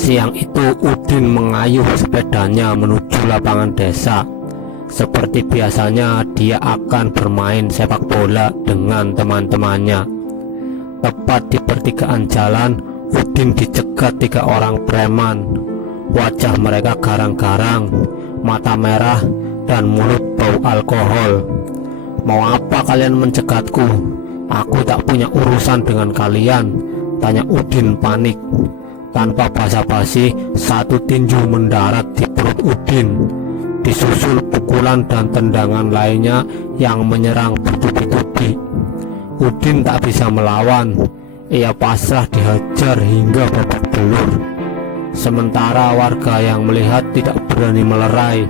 Siang itu Udin mengayuh sepedanya menuju lapangan desa. Seperti biasanya dia akan bermain sepak bola dengan teman-temannya. Tepat di pertigaan jalan, Udin dicegat 3 orang preman. Wajah mereka garang-garang, mata merah, dan mulut bau alkohol. "Mau apa kalian mencegatku? Aku tak punya urusan dengan kalian," tanya Udin panik. Tanpa basa-basi, satu tinju mendarat di perut Udin, disusul pukulan dan tendangan lainnya yang menyerang bertubi-tubi. Udin tak bisa melawan, ia pasrah dihajar hingga babak belur. Sementara warga yang melihat tidak berani melerai,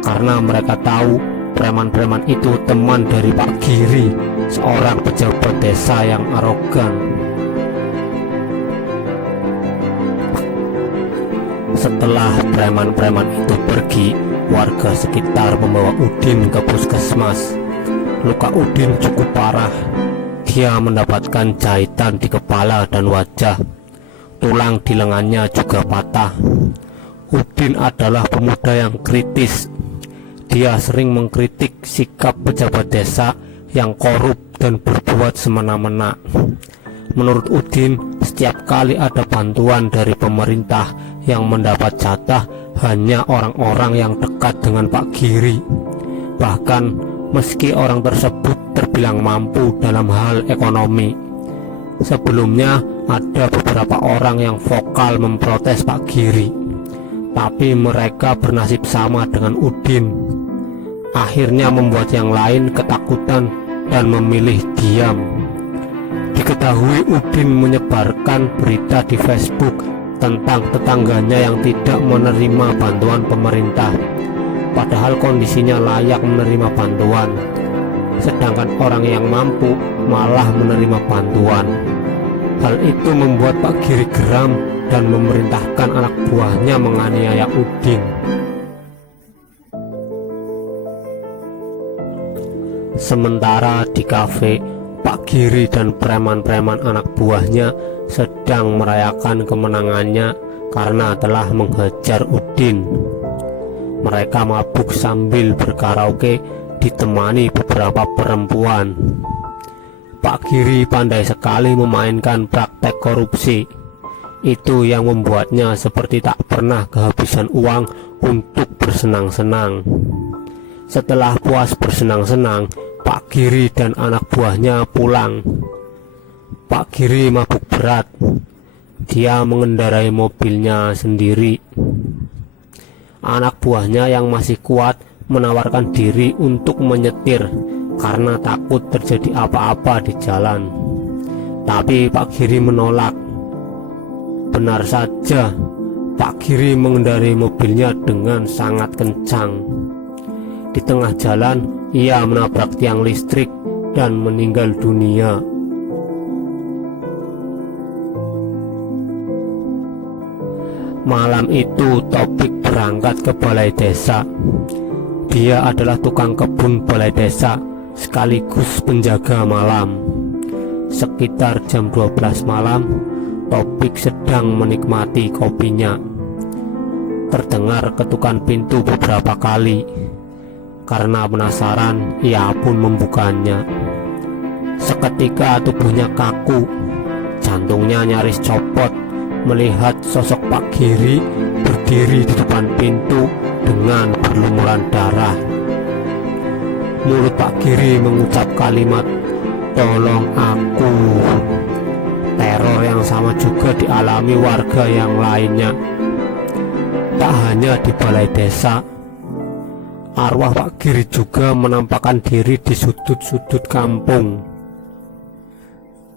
karena mereka tahu preman-preman itu teman dari Pak Giri, seorang pejabat desa yang arogan. Setelah preman-preman itu pergi, warga sekitar membawa Udin ke puskesmas. Luka Udin cukup parah. Dia mendapatkan jahitan di kepala dan wajah. Tulang di lengannya juga patah. Udin adalah pemuda yang kritis. Dia sering mengkritik sikap pejabat desa yang korup dan berbuat semena-mena. Menurut Udin, setiap kali ada bantuan dari pemerintah, yang mendapat jatah hanya orang-orang yang dekat dengan Pak Giri. Bahkan meski orang tersebut terbilang mampu dalam hal ekonomi. Sebelumnya ada beberapa orang yang vokal memprotes Pak Giri, tapi mereka bernasib sama dengan Udin. Akhirnya membuat yang lain ketakutan dan memilih diam. Diketahui Udin menyebarkan berita di Facebook tentang tetangganya yang tidak menerima bantuan pemerintah, padahal kondisinya layak menerima bantuan, sedangkan orang yang mampu malah menerima bantuan. Hal itu membuat Pak Giri geram dan memerintahkan anak buahnya menganiaya Udin. Sementara di kafe, Pak Giri dan preman-preman anak buahnya sedang merayakan kemenangannya karena telah menghajar Udin. Mereka mabuk sambil berkaraoke ditemani beberapa perempuan. Pak Giri pandai sekali memainkan praktek korupsi. Itu yang membuatnya seperti tak pernah kehabisan uang untuk bersenang-senang. Setelah puas bersenang-senang, Pak Giri dan anak buahnya pulang. Pak Giri mabuk berat. Dia mengendarai mobilnya sendiri. Anak buahnya yang masih kuat menawarkan diri untuk menyetir karena takut terjadi apa-apa di jalan. Tapi Pak Giri menolak. Benar saja, Pak Giri mengendarai mobilnya dengan sangat kencang. Di tengah jalan, ia menabrak tiang listrik dan meninggal dunia. Malam itu Topik berangkat ke balai desa. Dia adalah tukang kebun balai desa sekaligus penjaga malam. Sekitar jam 12 malam, Topik sedang menikmati kopinya. Terdengar ketukan pintu beberapa kali. Karena penasaran, ia pun membukanya. Seketika tubuhnya kaku, jantungnya nyaris copot melihat sosok Pak Giri berdiri di depan pintu dengan berlumuran darah. Mulut Pak Giri mengucap kalimat, "Tolong aku." Teror yang sama juga dialami warga yang lainnya. Tak hanya di balai desa, arwah Pak Giri juga menampakkan diri di sudut-sudut kampung.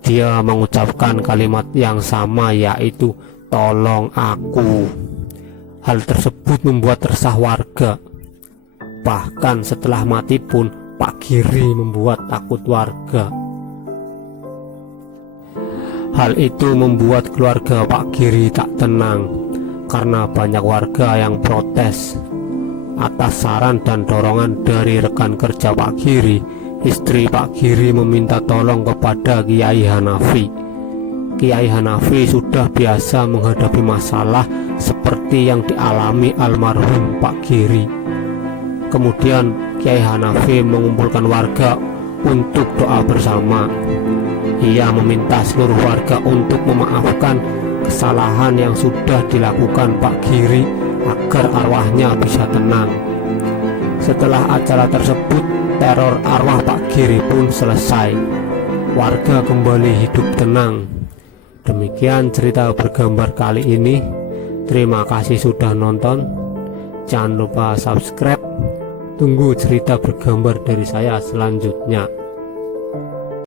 Dia mengucapkan kalimat yang sama, yaitu "Tolong aku." Hal tersebut membuat resah warga. Bahkan setelah mati pun Pak Giri membuat takut warga. Hal itu membuat keluarga Pak Giri tak tenang karena banyak warga yang protes. Atas saran dan dorongan dari rekan kerja Pak Giri, istri Pak Giri meminta tolong kepada Kiai Hanafi. Kiai Hanafi sudah biasa menghadapi masalah seperti yang dialami almarhum Pak Giri. Kemudian Kiai Hanafi mengumpulkan warga untuk doa bersama. Ia meminta seluruh warga untuk memaafkan kesalahan yang sudah dilakukan Pak Giri agar arwahnya bisa tenang. Setelah acara tersebut, teror arwah Pak Giri pun selesai. Warga kembali hidup tenang. Demikian cerita bergambar kali ini. Terima kasih sudah nonton. Jangan lupa subscribe. Tunggu cerita bergambar dari saya selanjutnya.